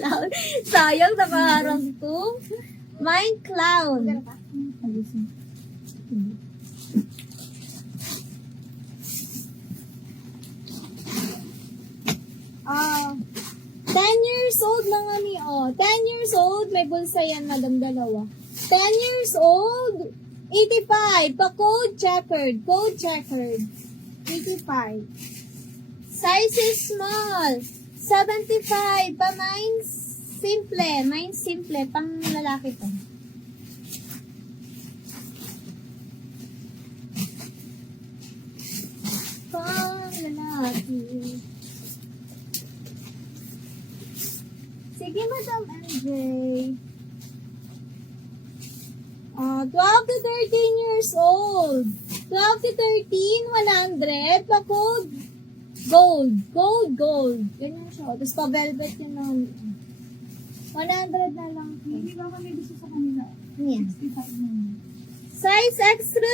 clown. Sayang, nakaharap ko. Mind clown. Ah, 10 years old na nga ni, 10 years old, may bulsa yan, madam, dalawa. 10 years old, 85, pa-code checkered, 85. Size is small, 75, pa-mine simple, pang lalaki to. Pang lalaki. Sige, Madam MJ. 12 to 13 years old. 12 to 13, 100. Pa-code. Gold. Ganyan siya. Tapos pa-velvet yun na. 100 na lang. Hindi ba kami gusto sa kanila? Yeah. 65 na. Size extra